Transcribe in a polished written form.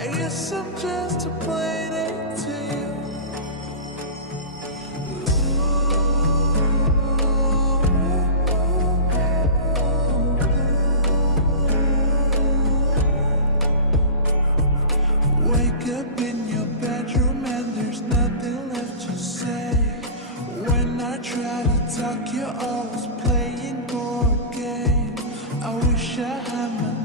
I guess I'm just a plain to you. Wake up in your bedroom and there's nothing left to say. When I try to talk, you're always playing board games. I wish I had my